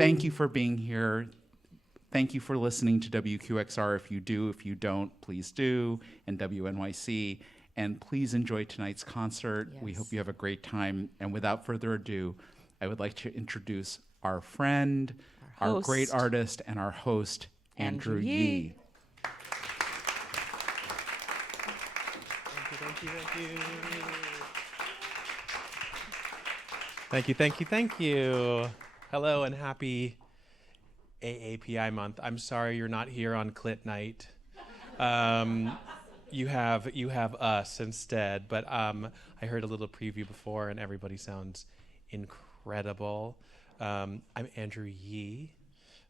thank you for being here. Thank you for listening to WQXR. If you do, if you don't, please do, and WNYC. And please enjoy tonight's concert. Yes. We hope you have a great time. And without further ado, I would like to introduce our friend, our great artist, and our host, Andrew Yee. Thank you. Hello and happy AAPI month. I'm sorry you're not here on Clit Night. You have us instead, but I heard a little preview before and everybody sounds incredible. I'm Andrew Yee.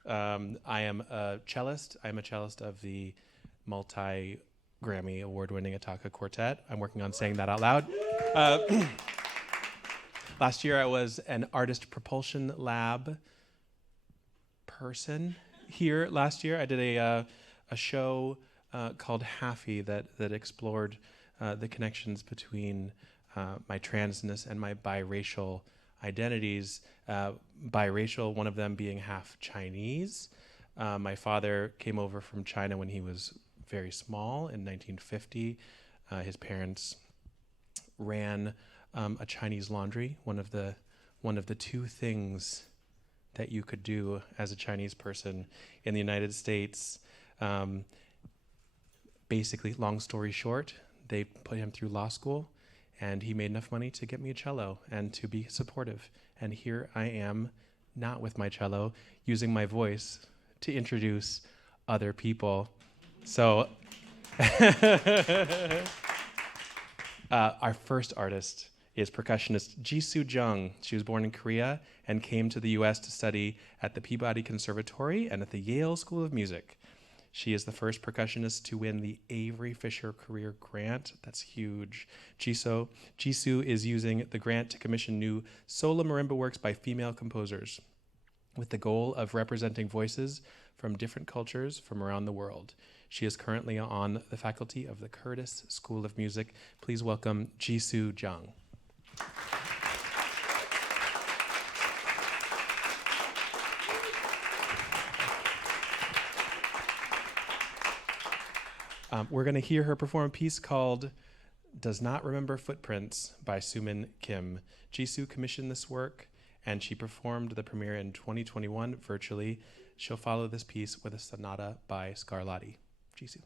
I am a cellist. I'm a cellist of the multi-GRAMMY Award-winning Ataka Quartet. I'm working on saying that out loud. Last year I was an artist propulsion lab person here. Last year I did a show called Haffy that explored the connections between my transness and my biracial identities. Biracial, one of them being half Chinese. My father came over from China when he was very small in 1950. His parents ran a Chinese laundry, one of the two things that you could do as a Chinese person in the United States. Basically, long story short, they put him through law school, and he made enough money to get me a cello and to be supportive. And here I am, not with my cello, using my voice to introduce other people. So our first artist is percussionist Ji Su Jung. She was born in Korea and came to the US to study at the Peabody Conservatory and at the Yale School of Music. She is the first percussionist to win the Avery Fisher Career Grant. That's huge. Ji Su is using the grant to commission new solo marimba works by female composers with the goal of representing voices from different cultures from around the world. She is currently on the faculty of the Curtis School of Music. Please welcome Ji Su Jung. We're going to hear her perform a piece called Does Not Remember Footprints by Sumin Kim. Ji Su commissioned this work, and she performed the premiere in 2021 virtually. She'll follow this piece with a sonata by Scarlatti. Ji Su.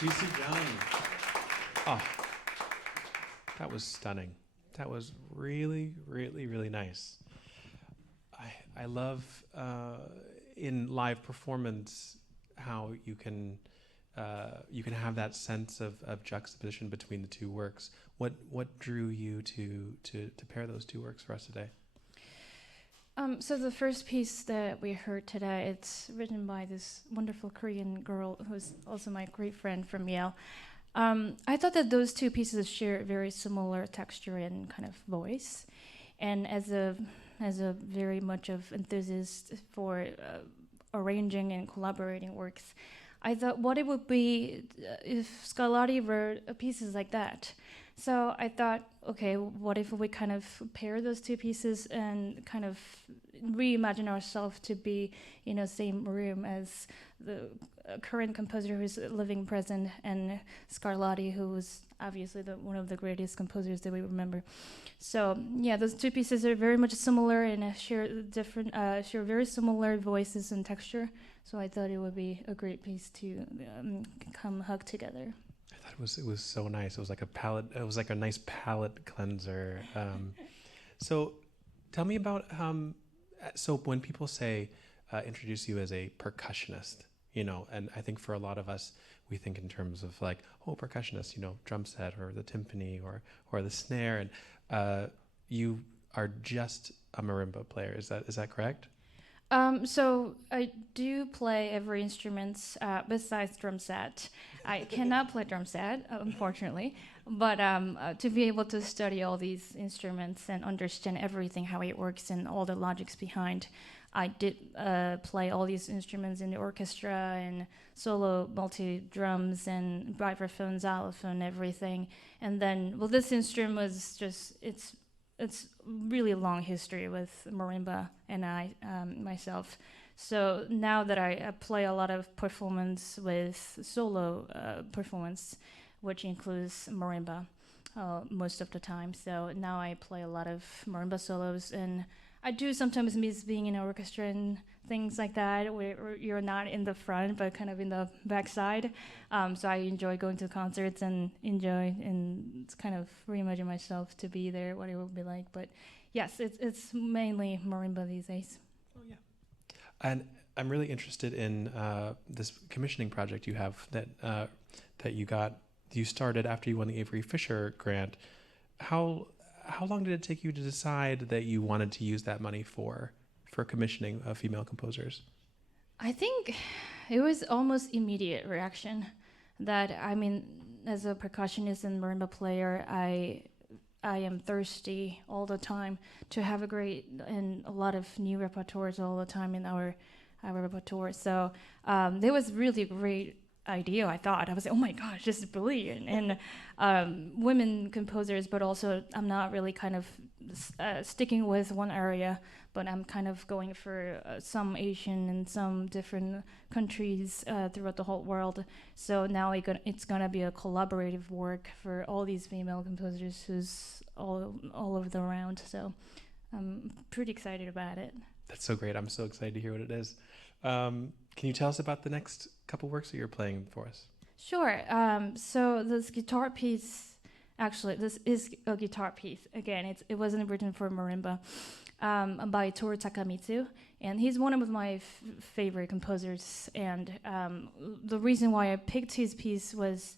Ji Su Jung. Oh, that was stunning. That was really, really, really nice. I love in live performance how you can have that sense of juxtaposition between the two works. What drew you to pair those two works for us today? So the first piece that we heard today, it's written by this wonderful Korean girl who's also my great friend from Yale. I thought that those two pieces share very similar texture and kind of voice. And as a very much of enthusiast for arranging and collaborating works, I thought what it would be if Scarlatti wrote pieces like that. So I thought, okay, what if we kind of pair those two pieces and kind of reimagine ourselves to be in the same room as the current composer who's living present and Scarlatti, who was obviously one of the greatest composers that we remember. So yeah, those two pieces are very much similar and share very similar voices and texture. So I thought it would be a great piece to come hug together. I thought it was so nice. It was like a palette. It was like a nice palette cleanser. So, tell me about. So when people say introduce you as a percussionist, and I think for a lot of us, we think in terms of like, oh, percussionist, drum set or the timpani or the snare, and you are just a marimba player. Is that correct? So I do play every instrument besides drum set. I cannot play drum set, unfortunately, but to be able to study all these instruments and understand everything, how it works and all the logics behind, I did play all these instruments in the orchestra and solo multi-drums and vibraphone, xylophone, everything. And then, well, this instrument was just, it's really long history with marimba and I myself. So now that I play a lot of performance with solo performance, which includes marimba most of the time. So now I play a lot of marimba solos, and I do sometimes miss being in an orchestra and things like that, where you're not in the front but kind of in the backside. So I enjoy going to concerts and enjoy and kind of reimagine myself to be there, what it would be like. But yes, it's mainly marimba these days. Oh yeah. And I'm really interested in this commissioning project you have that you started after you won the Avery Fisher Grant. How long did it take you to decide that you wanted to use that money for commissioning female composers? I think it was almost immediate reaction. That, I mean, as a percussionist and marimba player, I am thirsty all the time to have a great and a lot of new repertoires all the time in our repertoire. So there was really great idea. I thought, I was like, oh my gosh, this is brilliant. And women composers, but also I'm not really kind of sticking with one area, but I'm kind of going for some Asian and some different countries throughout the whole world. So now it's gonna be a collaborative work for all these female composers who's all over the round. So I'm pretty excited about it. That's so great. I'm so excited to hear what it is. Can you tell us about the next couple works that you're playing for us? Sure. So this guitar piece, actually, this is a guitar piece. Again, it wasn't written for marimba, by Toru Takamitsu, and he's one of my favorite composers. And the reason why I picked his piece was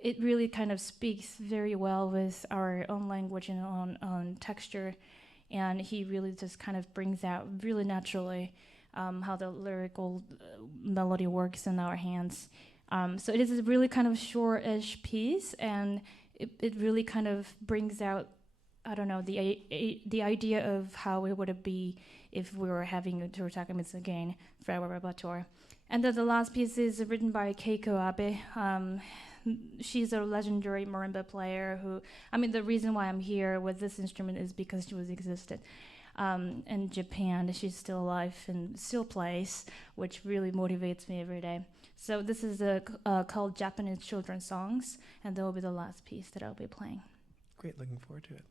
it really kind of speaks very well with our own language and on texture, and he really just kind of brings out really naturally how the lyrical melody works in our hands. So it is a really kind of short-ish piece, and it really kind of brings out, I don't know, the idea of how it would be if we were having a Toru Takamitsu again for our repertoire. And then the last piece is written by Keiko Abe. She's a legendary marimba player who, I mean, the reason why I'm here with this instrument is because she was existed. In Japan, she's still alive and still plays, which really motivates me every day. So this is called Japanese Children's Songs, and that will be the last piece that I'll be playing. Great, looking forward to it.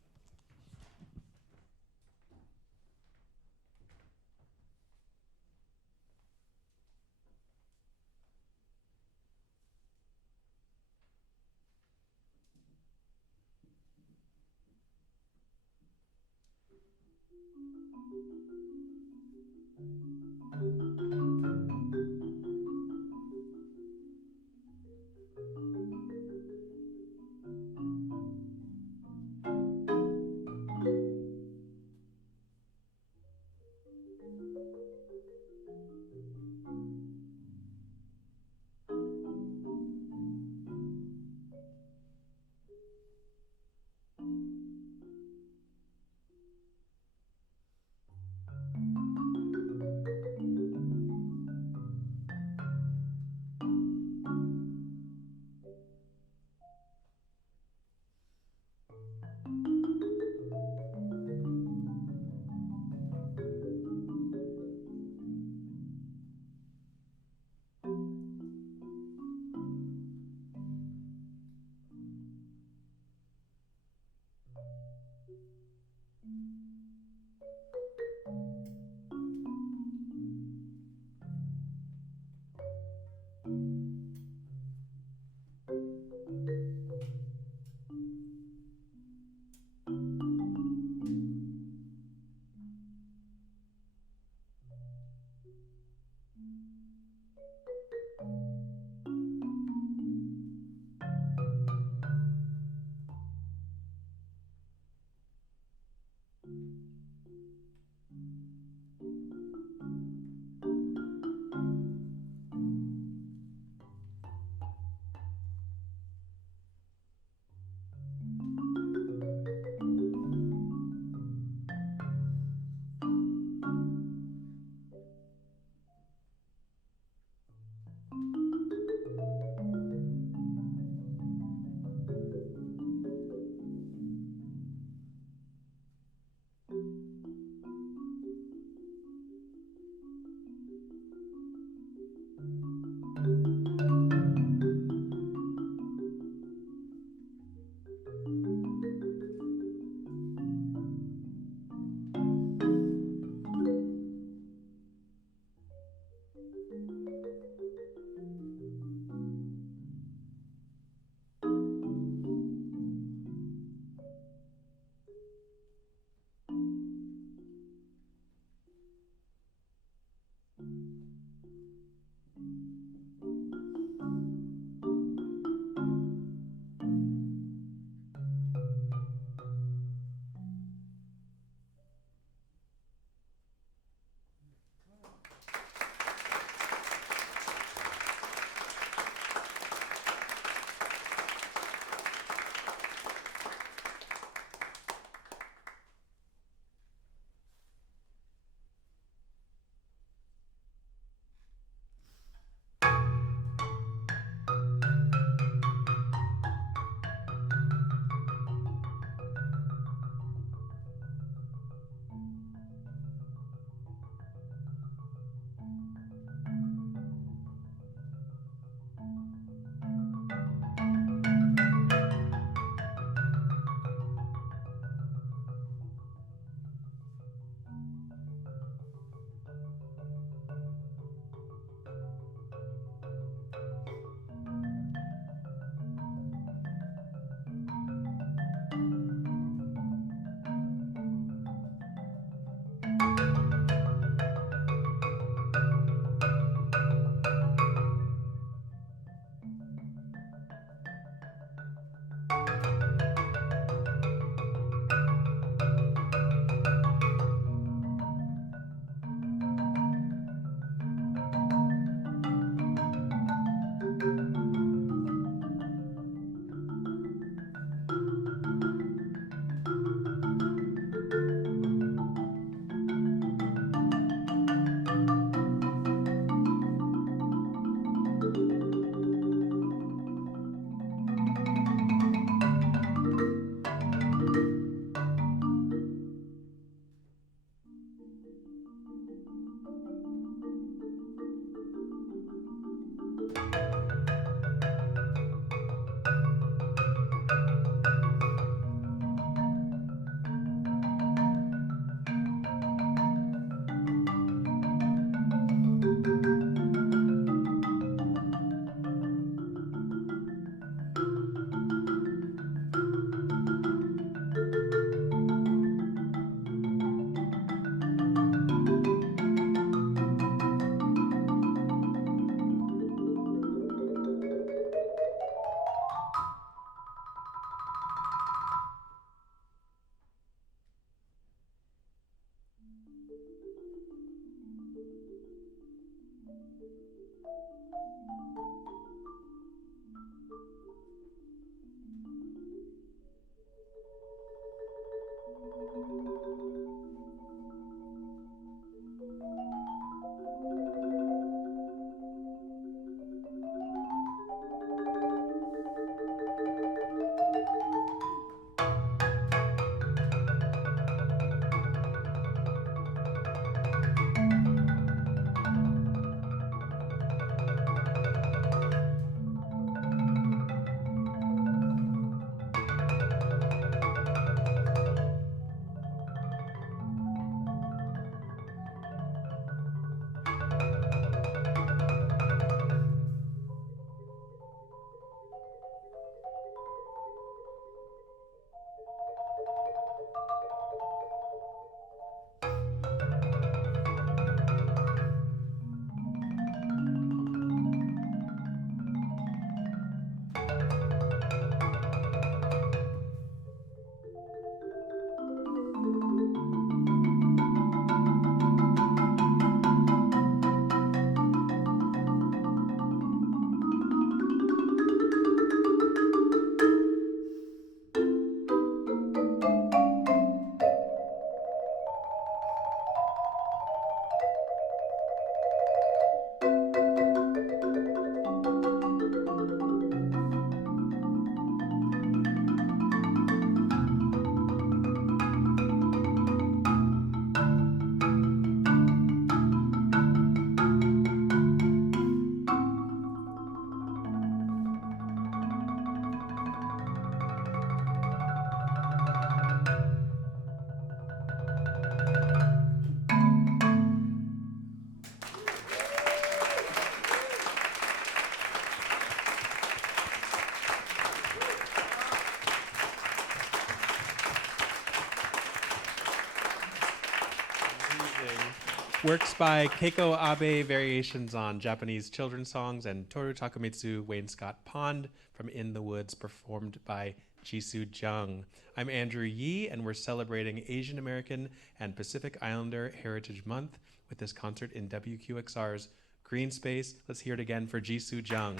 Works by Keiko Abe, variations on Japanese children's songs, and Toru Takamitsu, Wainscot Pond from In the Woods, performed by Ji Su Jung. I'm Andrew Yee, and we're celebrating Asian American and Pacific Islander Heritage Month with this concert in WQXR's Greene Space. Let's hear it again for Ji Su Jung.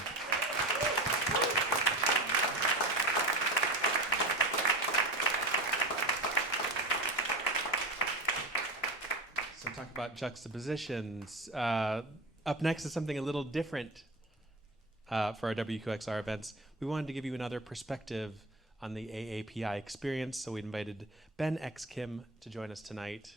So talk about juxtapositions. Up next is something a little different for our WQXR events. We wanted to give you another perspective on the AAPI experience, so we invited Ben X. Kim to join us tonight.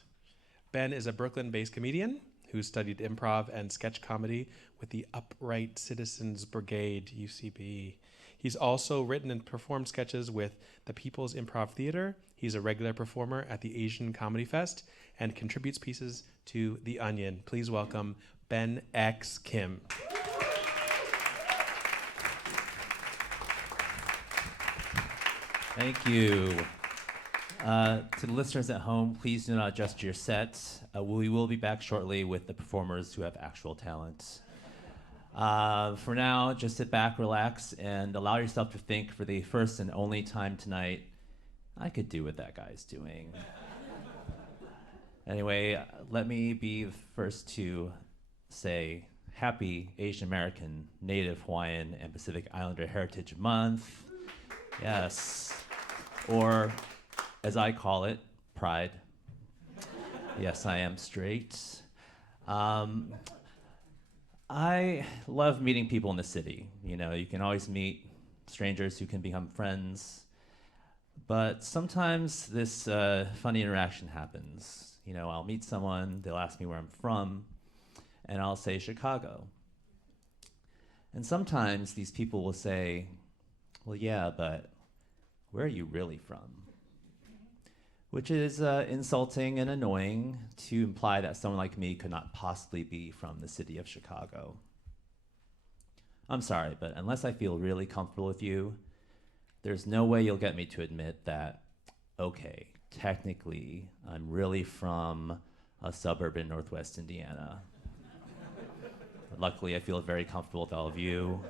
Ben is a Brooklyn-based comedian who studied improv and sketch comedy with the Upright Citizens Brigade, UCB. He's also written and performed sketches with the People's Improv Theater. He's a regular performer at the Asian Comedy Fest and contributes pieces to The Onion. Please welcome Ben X. Kim. Thank you. To the listeners at home, please do not adjust your sets. We will be back shortly with the performers who have actual talent. For now, just sit back, relax, and allow yourself to think for the first and only time tonight, I could do what that guy's doing. Anyway, let me be the first to say happy Asian American, Native Hawaiian, and Pacific Islander Heritage Month. Yes. Or, as I call it, Pride. Yes, I am straight. I love meeting people in the city. You know, you can always meet strangers who can become friends. But sometimes this funny interaction happens. You know, I'll meet someone, they'll ask me where I'm from, and I'll say Chicago. And sometimes these people will say, well, yeah, but where are you really from? Which is insulting and annoying to imply that someone like me could not possibly be from the city of Chicago. I'm sorry, but unless I feel really comfortable with you, there's no way you'll get me to admit that, okay, technically, I'm really from a suburb in Northwest Indiana. Luckily, I feel very comfortable with all of you.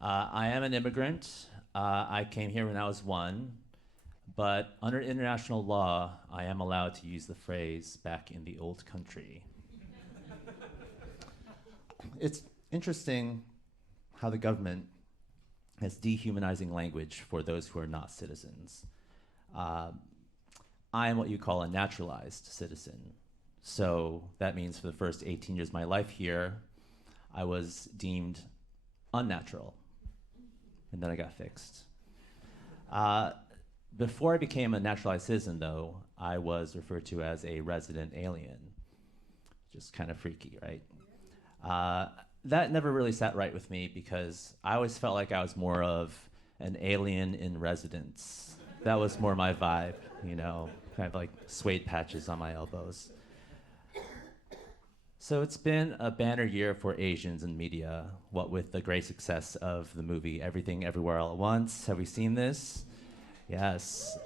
I am an immigrant. I came here when I was 1, but under international law, I am allowed to use the phrase back in the old country. It's interesting how the government has dehumanizing language for those who are not citizens. I am what you call a naturalized citizen. So that means for the first 18 years of my life here, I was deemed unnatural. And then I got fixed. Before I became a naturalized citizen, though, I was referred to as a resident alien. Just kind of freaky, right? That never really sat right with me because I always felt like I was more of an alien in residence. That was more my vibe, you know, kind of like suede patches on my elbows. So it's been a banner year for Asians in media, what with the great success of the movie Everything Everywhere All at Once. Have we seen this? Yes.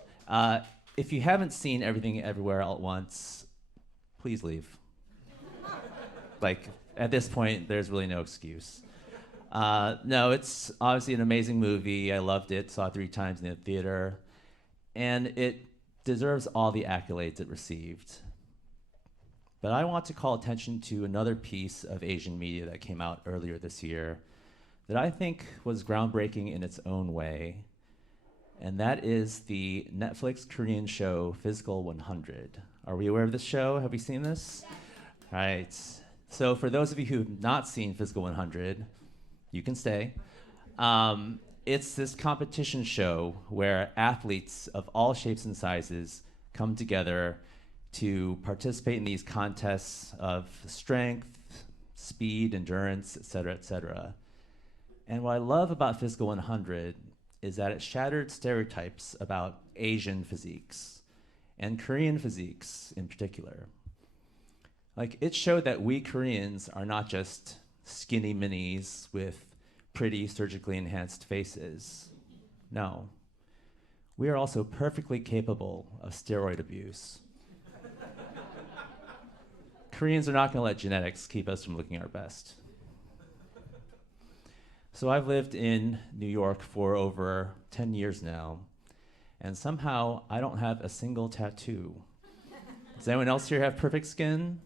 If you haven't seen Everything Everywhere All at Once, please leave. Like, at this point, there's really no excuse. No, it's obviously an amazing movie. I loved it, saw it 3 times in the theater, and it deserves all the accolades it received. But I want to call attention to another piece of Asian media that came out earlier this year that I think was groundbreaking in its own way, and that is the Netflix Korean show Physical 100. Are we aware of this show? Have we seen this? All right. So for those of you who have not seen Physical 100, you can stay. It's this competition show where athletes of all shapes and sizes come together to participate in these contests of strength, speed, endurance, et cetera, et cetera. And what I love about Physical 100 is that it shattered stereotypes about Asian physiques, and Korean physiques in particular. Like, it showed that we Koreans are not just skinny minis with pretty surgically enhanced faces. No. We are also perfectly capable of steroid abuse. Koreans are not going to let genetics keep us from looking our best. So I've lived in New York for over 10 years now, and somehow I don't have a single tattoo. Does anyone else here have perfect skin?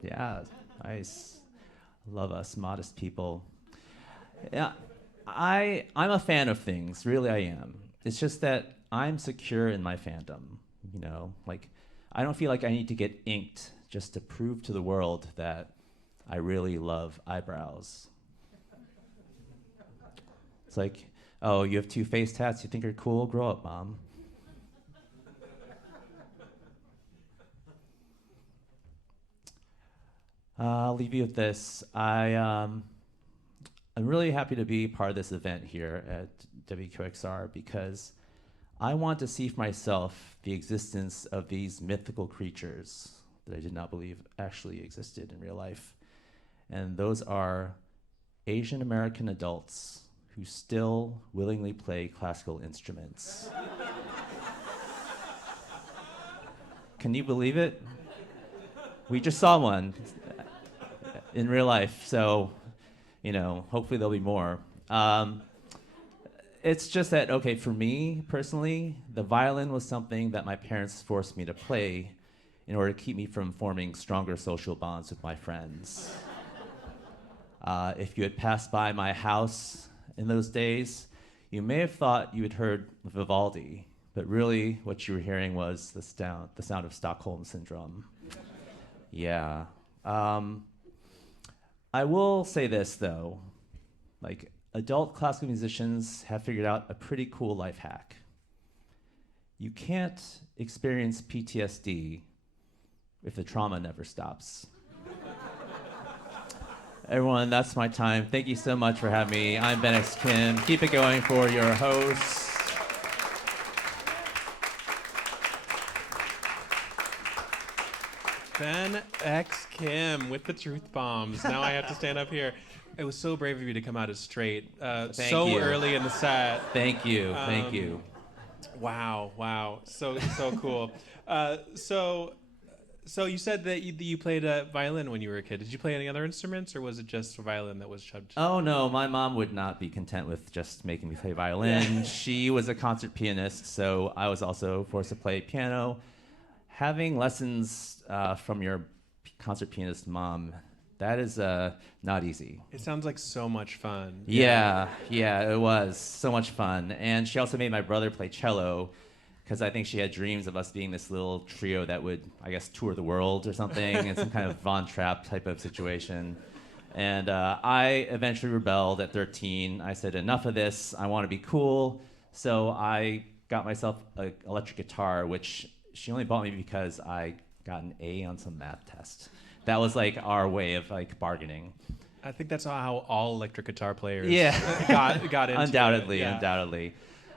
Yeah, nice. Love us, modest people. Yeah, I'm a fan of things, really I am. It's just that I'm secure in my fandom, you know? Like, I don't feel like I need to get inked just to prove to the world that I really love eyebrows. It's like, oh, you have 2 face tats, you think you're cool? Grow up, Mom. I'll leave you with this. I'm really happy to be part of this event here at WQXR because I want to see for myself the existence of these mythical creatures that I did not believe actually existed in real life. And those are Asian American adults who still willingly play classical instruments. Can you believe it? We just saw one in real life, so, you know, hopefully there'll be more. It's just that, okay, for me personally, the violin was something that my parents forced me to play in order to keep me from forming stronger social bonds with my friends. If you had passed by my house in those days, you may have thought you had heard Vivaldi, but really what you were hearing was the sound of Stockholm Syndrome. Yeah. I will say this, though. Like, adult classical musicians have figured out a pretty cool life hack. You can't experience PTSD if the trauma never stops. Everyone, that's my time. Thank you so much for having me. I'm Ben X. Kim. Keep it going for your hosts. Ben X. Kim with the truth bombs. Now I have to stand up here. It was so brave of you to come out as straight so you. early in the set. Thank you. Thank you. Wow. So cool. So you said that you played violin when you were a kid. Did you play any other instruments, or was it just violin that was shoved? Oh, no, my mom would not be content with just making me play violin. Yeah. She was a concert pianist, so I was also forced to play piano. Having lessons from your concert pianist mom, that is not easy. It sounds like so much fun. Yeah, it was so much fun. And she also made my brother play cello, because I think she had dreams of us being this little trio that would, I guess, tour the world or something in some kind of Von Trapp type of situation. And I eventually rebelled at 13. I said, enough of this. I want to be cool. So I got myself an electric guitar, which she only bought me because I got an A on some math test. That was like our way of like bargaining. I think that's how all electric guitar players got into Undoubtedly, it. Yeah. undoubtedly.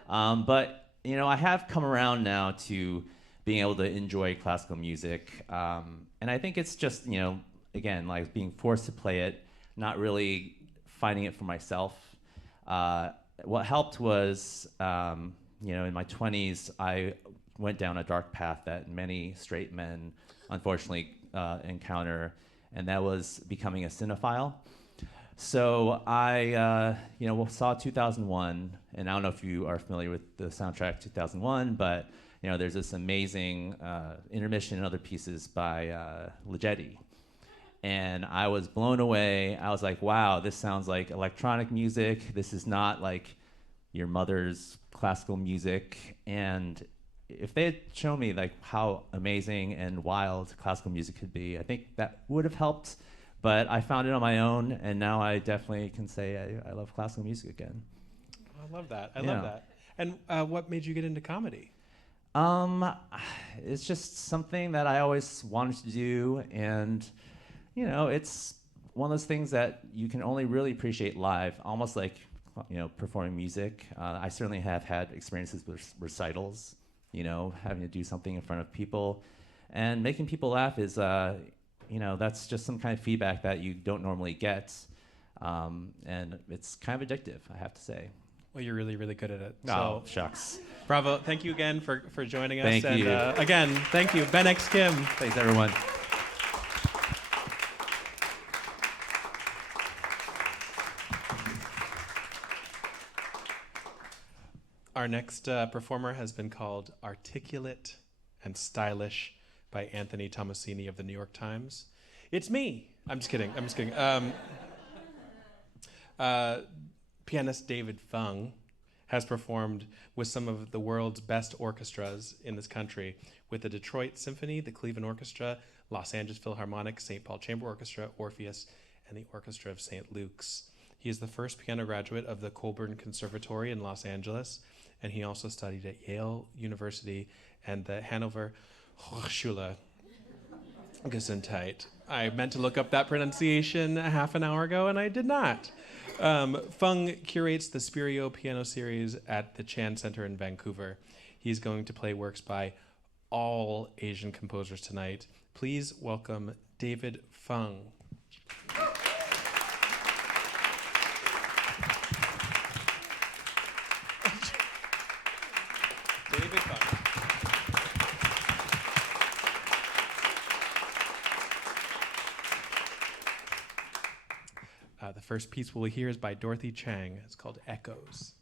But you know, I have come around now to being able to enjoy classical music. And I think it's just, you know, again, like being forced to play it, not really finding it for myself. What helped was, you know, in my 20s, I went down a dark path that many straight men, unfortunately, encounter, and that was becoming a cinephile. So I, you know, saw 2001, and I don't know if you are familiar with the soundtrack 2001, but you know, there's this amazing intermission and other pieces by Ligeti, and I was blown away. I was like, wow, this sounds like electronic music. This is not like your mother's classical music. And if they had shown me like how amazing and wild classical music could be, I think that would have helped. But I found it on my own, and now I definitely can say I love classical music again. I love that. I love that. And what made you get into comedy? It's just something that I always wanted to do, and you know, it's one of those things that you can only really appreciate live, almost like, you know, performing music. I certainly have had experiences with recitals, you know, having to do something in front of people, and making people laugh is, you know, that's just some kind of feedback that you don't normally get, and it's kind of addictive, I have to say. Well, you're really, really good at it. Oh, shucks. Bravo. Thank you again for joining us. Thank you. And again, thank you. Ben X. Kim. Thanks, everyone. Our next performer has been called Articulate and Stylish by Anthony Tomasini of the New York Times. It's me. I'm just kidding. Pianist David Fung has performed with some of the world's best orchestras in this country, with the Detroit Symphony, the Cleveland Orchestra, Los Angeles Philharmonic, St. Paul Chamber Orchestra, Orpheus, and the Orchestra of St. Luke's. He is the first piano graduate of the Colburn Conservatory in Los Angeles, and he also studied at Yale University and the Hanover Hochschule Gesundheit. I meant to look up that pronunciation a half an hour ago, and I did not. Fung curates the Spirio Piano Series at the Chan Center in Vancouver. He's going to play works by all Asian composers tonight. Please welcome David Fung. David Fung. The first piece we'll hear is by Dorothy Chang. It's called Echoes.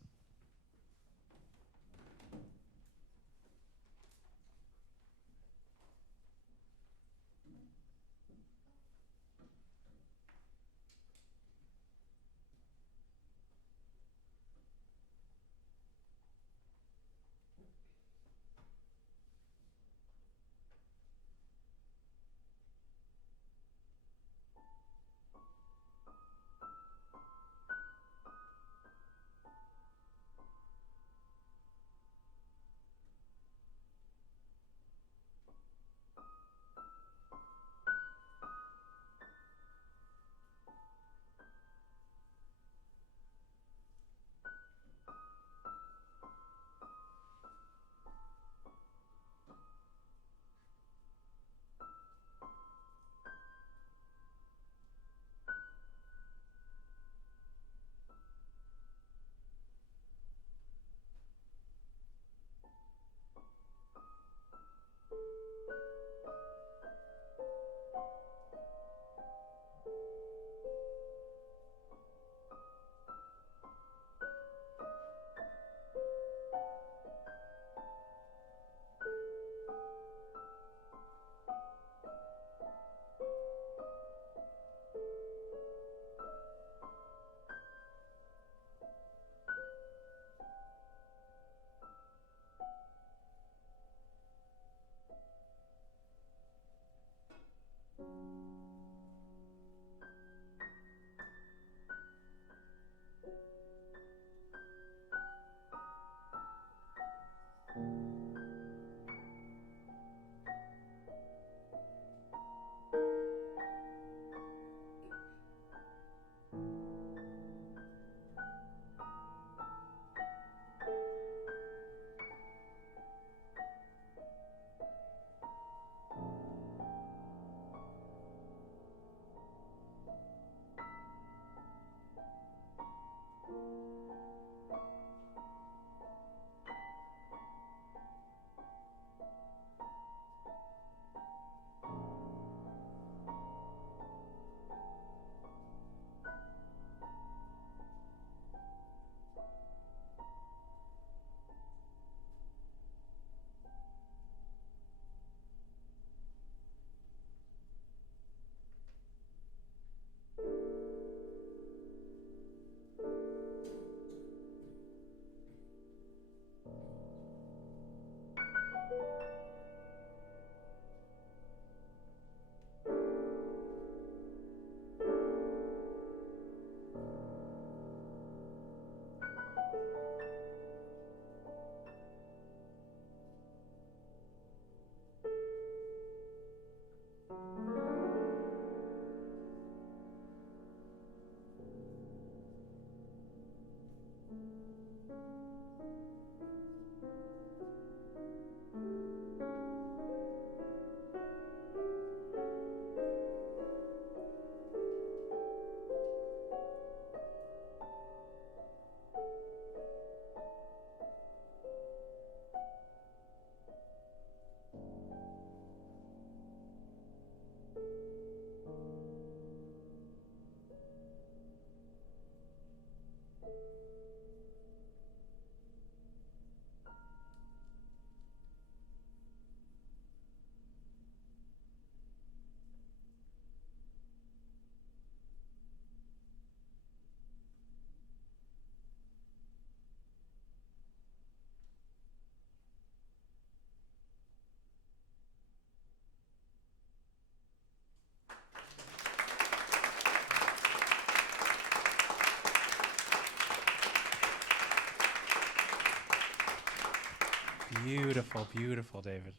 Beautiful, beautiful, David.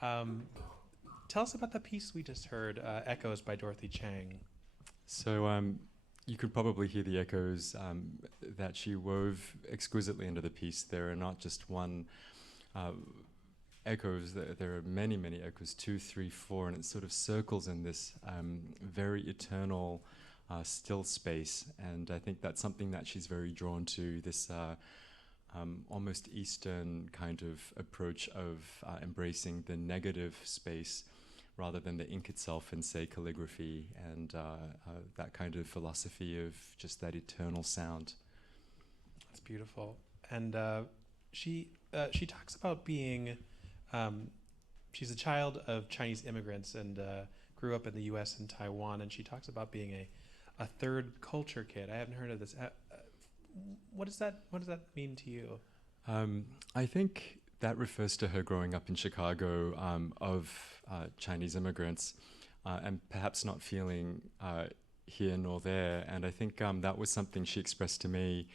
Tell us about the piece we just heard, Echoes by Dorothy Chang. So you could probably hear the echoes that she wove exquisitely into the piece. There are not just one echoes, there are many, many echoes, 2, 3, 4, and it sort of circles in this very eternal still space. And I think that's something that she's very drawn to, this almost Eastern kind of approach of embracing the negative space rather than the ink itself in, say, calligraphy, and that kind of philosophy of just that eternal sound. That's beautiful. And she talks about being, she's a child of Chinese immigrants and grew up in the U.S. and Taiwan, and she talks about being a third culture kid. I haven't heard of this. What does that mean to you? I think that refers to her growing up in Chicago of Chinese immigrants and perhaps not feeling here nor there. And I think that was something she expressed to me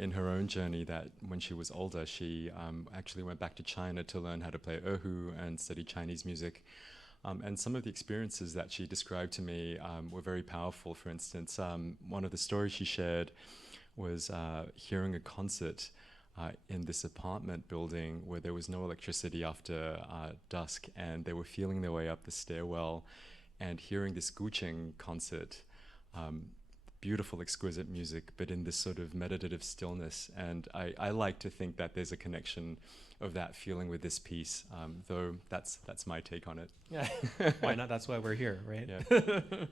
in her own journey, that when she was older, she actually went back to China to learn how to play erhu and study Chinese music. And some of the experiences that she described to me were very powerful. For instance, one of the stories she shared was hearing a concert in this apartment building where there was no electricity after dusk, and they were feeling their way up the stairwell and hearing this Guqing concert, beautiful, exquisite music, but in this sort of meditative stillness. And I like to think that there's a connection of that feeling with this piece, though that's my take on it. Yeah, why not? That's why we're here, right? Yeah.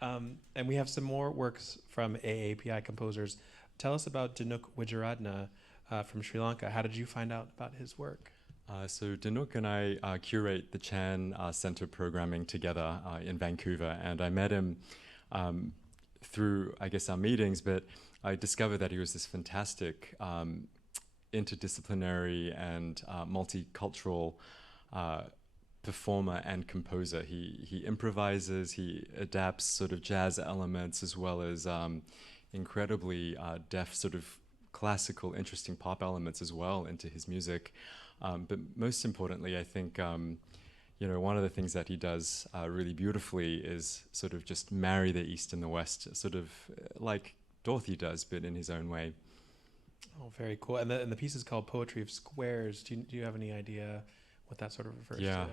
And we have some more works from AAPI composers. Tell us about Dinuk Wijeratne from Sri Lanka. How did you find out about his work? So Dinuk and I curate the Chan Center programming together in Vancouver, and I met him through, I guess, our meetings, but I discovered that he was this fantastic interdisciplinary and multicultural performer and composer. He improvises, he adapts sort of jazz elements as well as incredibly deft sort of classical, interesting pop elements as well into his music. But most importantly, I think, one of the things that he does really beautifully is sort of just marry the East and the West, sort of like Dorothy does, but in his own way. Oh, very cool. And the piece is called Poetry of Squares. Do you have any idea what that sort of refers to?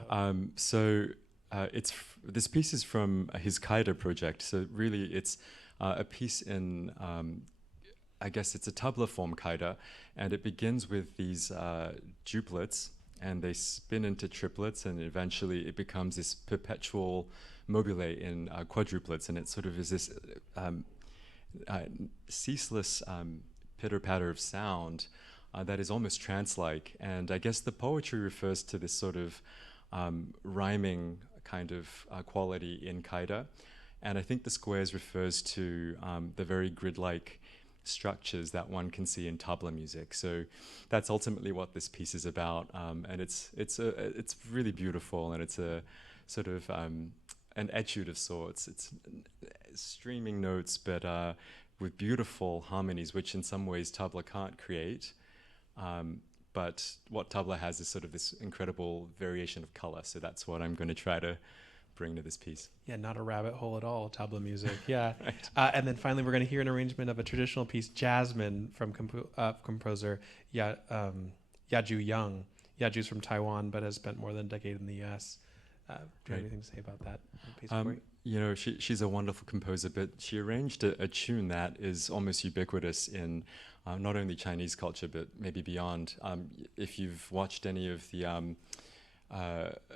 This piece is from his Kaida project. So really it's a piece in, I guess it's a tabla form Kaida, and it begins with these duplets, and they spin into triplets, and eventually it becomes this perpetual mobile in quadruplets, and it sort of is this ceaseless pitter-patter of sound that is almost trance-like. And I guess the poetry refers to this sort of rhyming kind of quality in Kaida. And I think the squares refers to the very grid-like structures that one can see in tabla music. So that's ultimately what this piece is about. And it's really beautiful, and it's a sort of an etude of sorts. It's streaming notes, but with beautiful harmonies, which in some ways tabla can't create. But what tabla has is sort of this incredible variation of color. So that's what I'm going to try to bring to this piece. Yeah, not a rabbit hole at all, tabla music. Yeah. Right. And then finally, we're going to hear an arrangement of a traditional piece, Jasmine, from composer Yaju Young. Yaju's from Taiwan, but has spent more than a decade in the U.S. Do you have anything to say about that piece? She's a wonderful composer, but she arranged a tune that is almost ubiquitous in not only Chinese culture, but maybe beyond. If you've watched any of the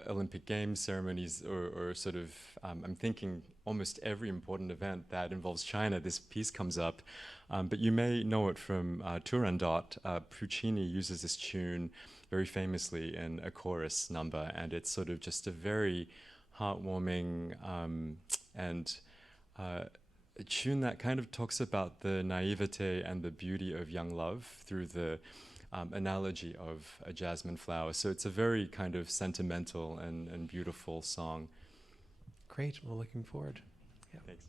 Olympic Games ceremonies or sort of, I'm thinking almost every important event that involves China, this piece comes up. But you may know it from Turandot. Puccini uses this tune very famously in a chorus number, and it's sort of just a very heartwarming and a tune that kind of talks about the naivete and the beauty of young love through the analogy of a jasmine flower. So it's a very kind of sentimental and beautiful song. Great. Well, looking forward. Yeah. Thanks.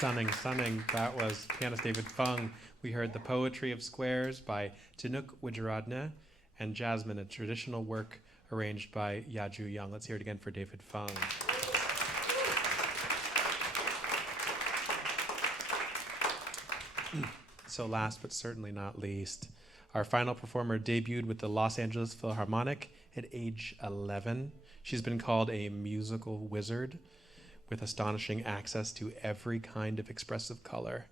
Stunning, stunning. That was pianist David Fung. We heard The Poetry of Squares by Tinuk Wijeradne and Jasmine, a traditional work arranged by Ji Su Jung. Let's hear it again for David Fung. So last but certainly not least, our final performer debuted with the Los Angeles Philharmonic at age 11. She's been called a musical wizard with astonishing access to every kind of expressive color.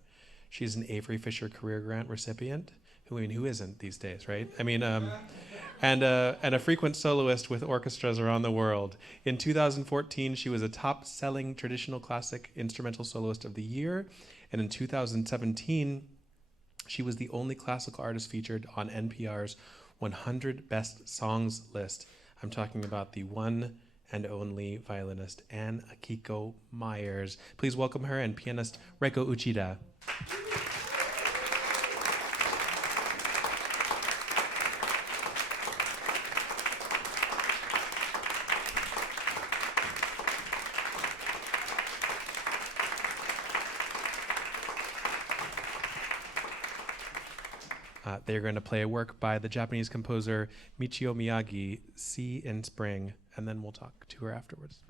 She's an Avery Fisher Career Grant recipient. Who isn't these days, right? And a frequent soloist with orchestras around the world. In 2014, she was a top-selling traditional classic instrumental soloist of the year. And in 2017, she was the only classical artist featured on NPR's 100 Best Songs list. I'm talking about the one and only violinist Anne Akiko Meyers. Please welcome her and pianist Reiko Uchida. They're going to play a work by the Japanese composer Michio Miyagi, Sea in Spring, and then we'll talk to her afterwards.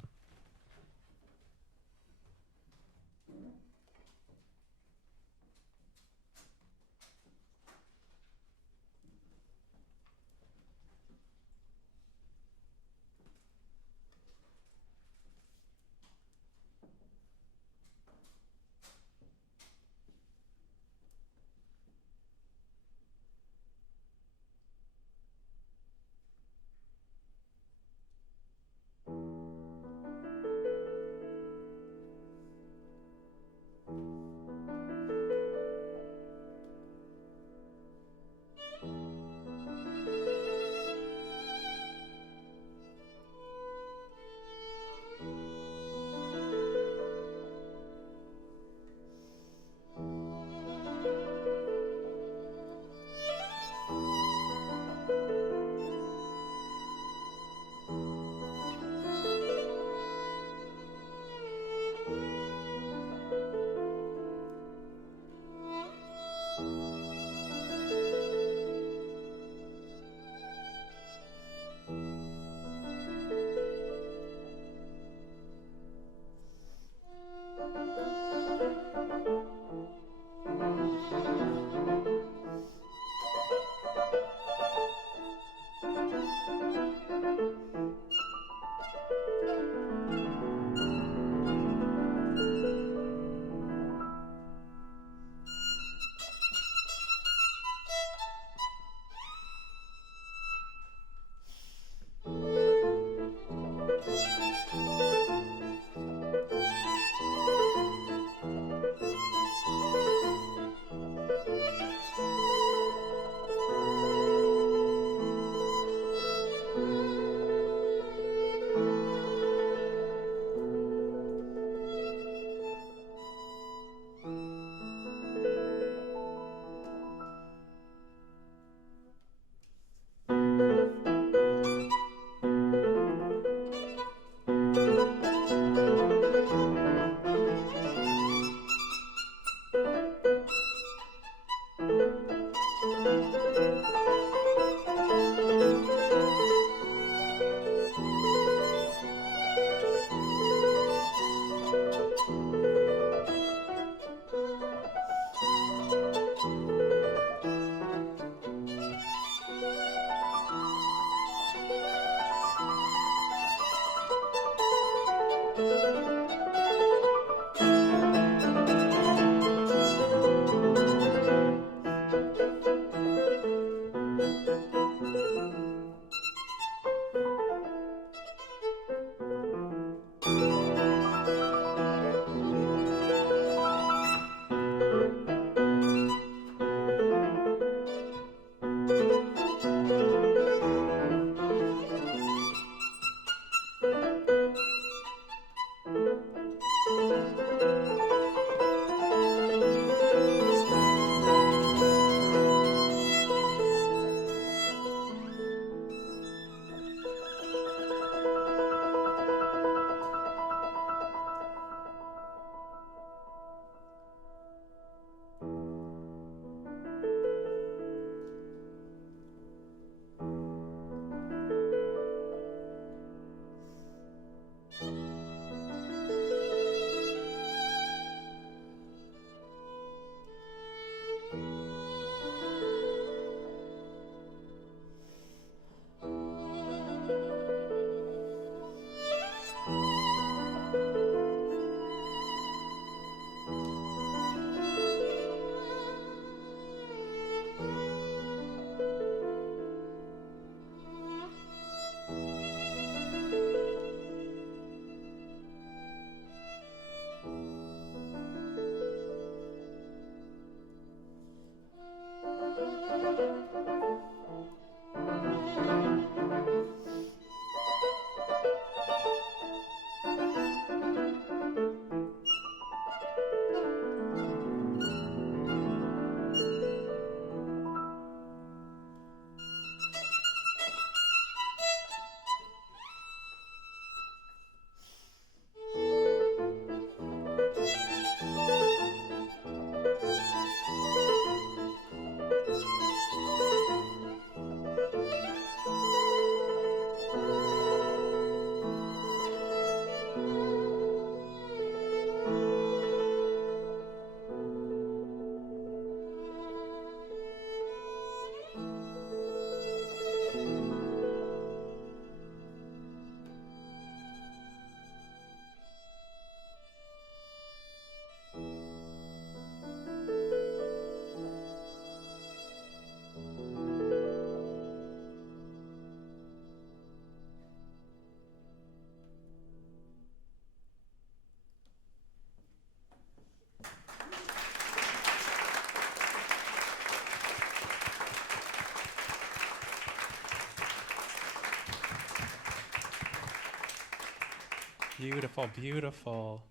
Beautiful, beautiful.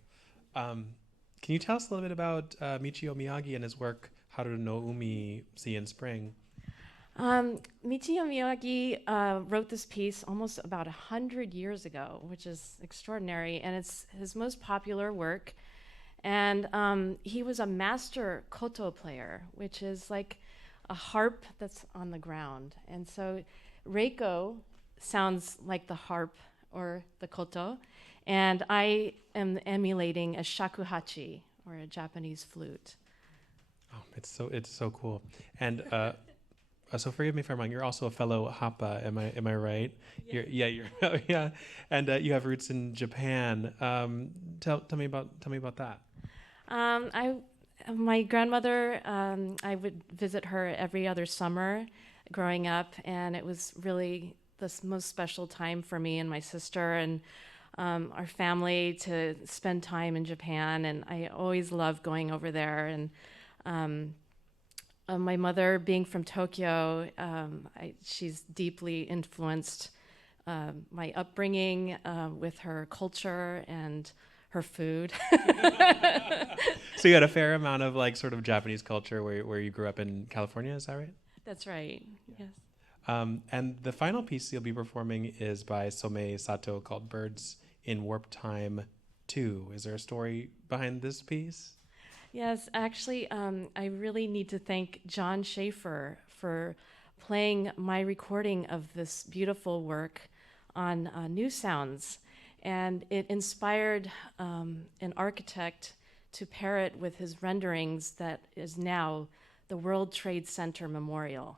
Can you tell us a little bit about Michio Miyagi and his work Haru no Umi, Sea in Spring? Michio Miyagi wrote this piece almost about 100 years ago, which is extraordinary, and it's his most popular work. And he was a master koto player, which is like a harp that's on the ground. And so reiko sounds like the harp or the koto, and I am emulating a shakuhachi, or a Japanese flute. Oh, it's so cool. And so forgive me if I'm wrong. You're also a fellow Hapa. Am I right? Yeah. Yeah. And you have roots in Japan. Tell me about that. My grandmother, I would visit her every other summer growing up, and it was really the most special time for me and my sister and our family to spend time in Japan, and I always loved going over there. And my mother, being from Tokyo, she's deeply influenced my upbringing with her culture and her food. So you had a fair amount of like sort of Japanese culture where you grew up in California, is that right? That's right. Yes. And the final piece you'll be performing is by Somei Sato called Birds in Warp Time 2. Is there a story behind this piece? Yes, actually, I really need to thank John Schaefer for playing my recording of this beautiful work on New Sounds. And it inspired an architect to pair it with his renderings that is now the World Trade Center Memorial.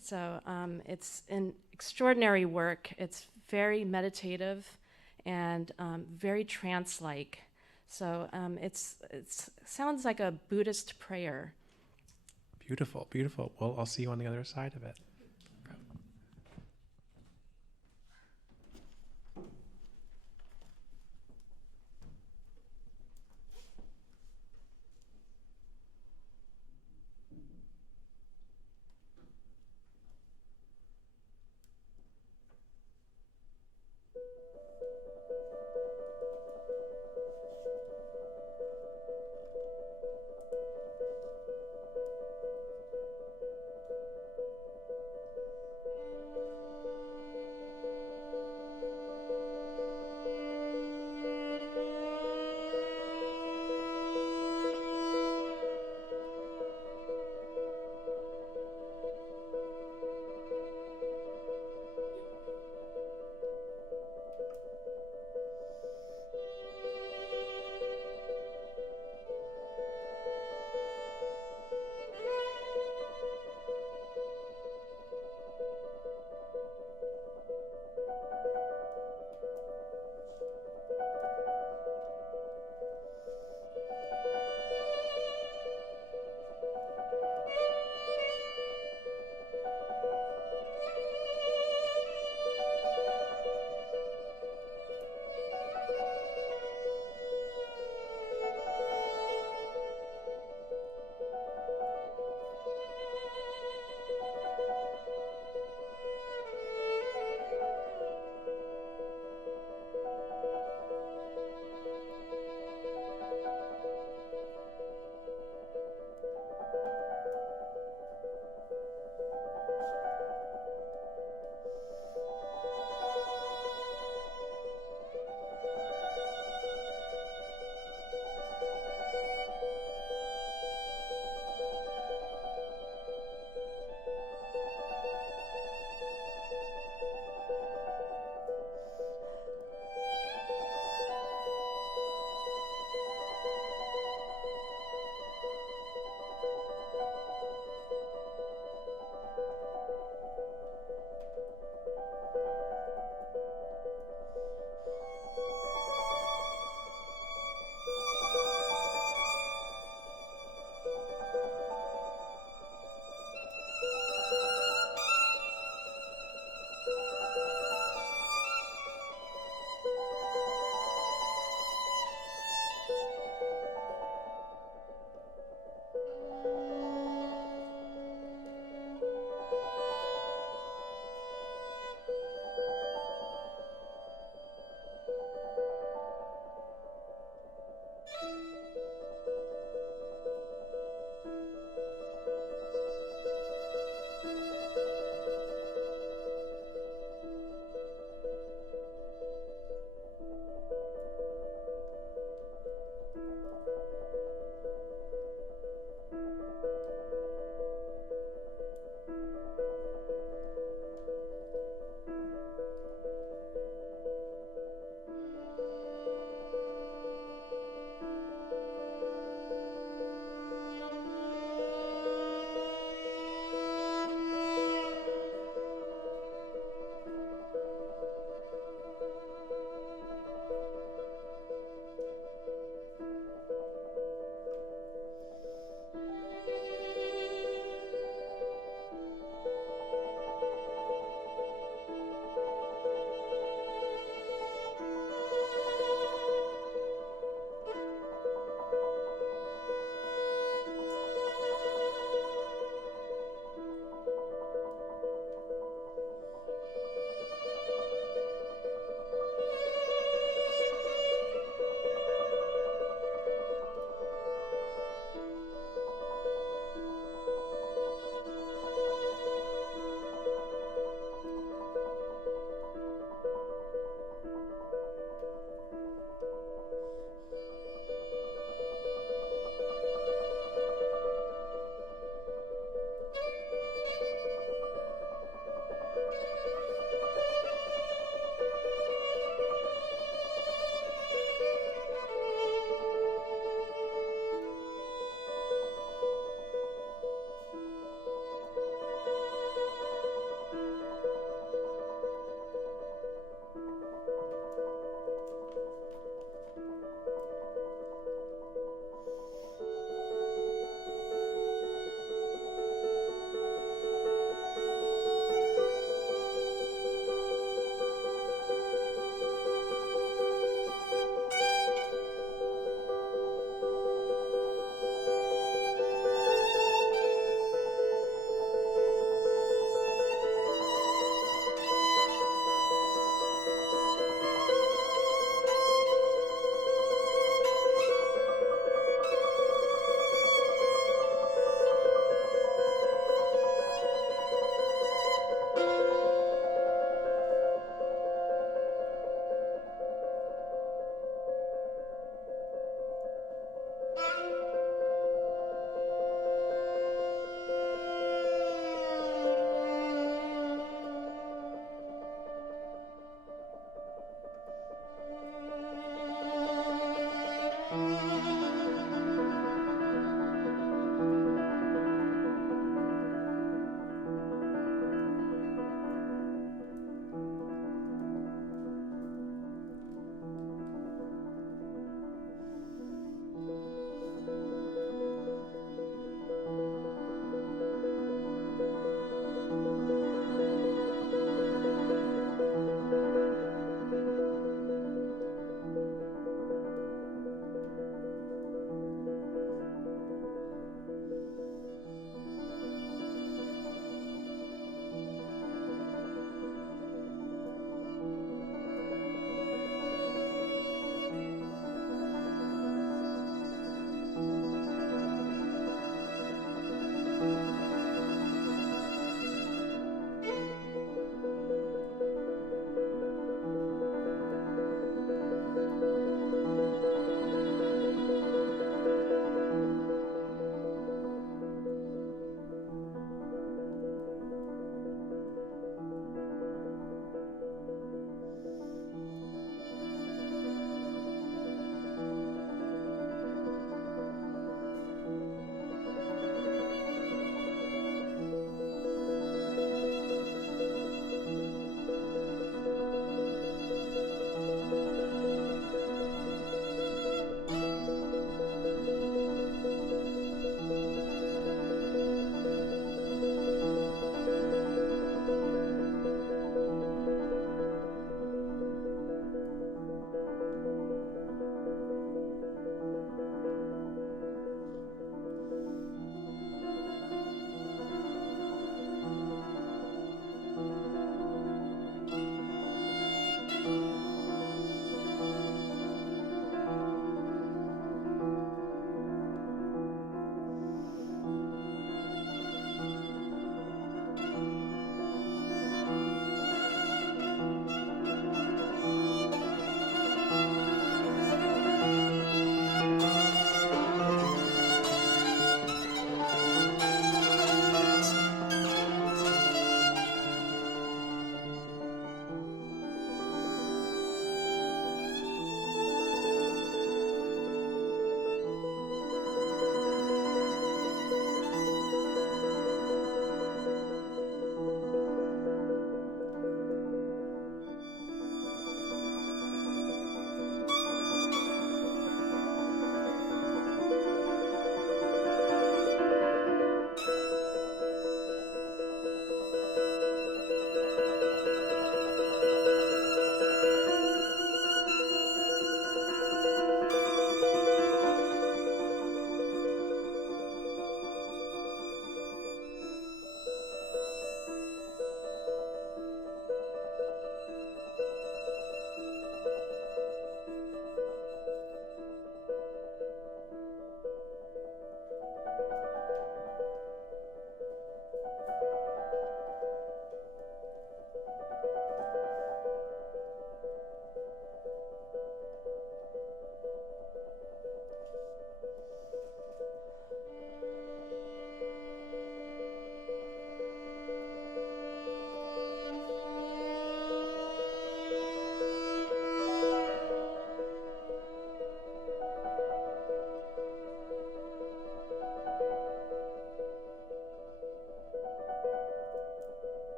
So it's an extraordinary work. It's very meditative and very trance-like. So it sounds like a Buddhist prayer. Beautiful, beautiful. Well, I'll see you on the other side of it.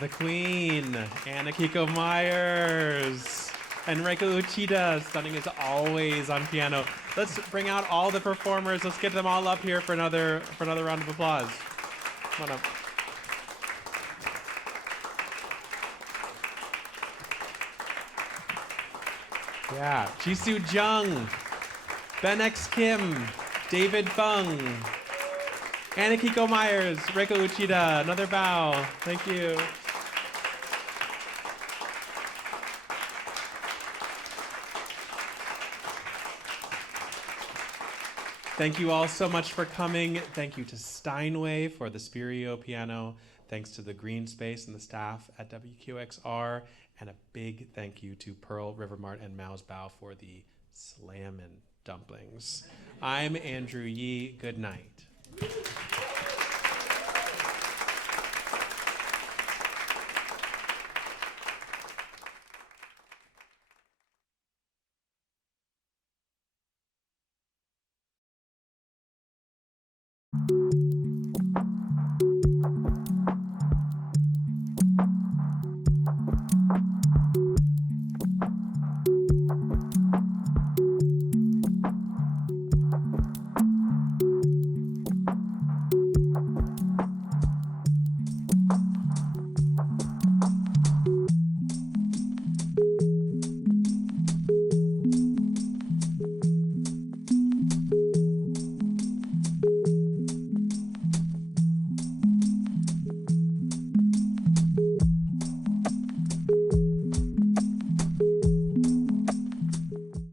the queen, Anne Akiko Meyers. And Reiko Uchida, stunning as always on piano. Let's bring out all the performers. Let's get them all up here for another round of applause. Come on up. Yeah, Ji Su Jung, Ben X Kim, David Fung, Anne Akiko Meyers, Reiko Uchida. Another bow. Thank you. Thank you all so much for coming. Thank you to Steinway for the Spirio piano. Thanks to the Greene Space and the staff at WQXR. And a big thank you to Pearl, Rivermart, and Mao's Bao for the slammin' dumplings. I'm Andrew Yee. Good night.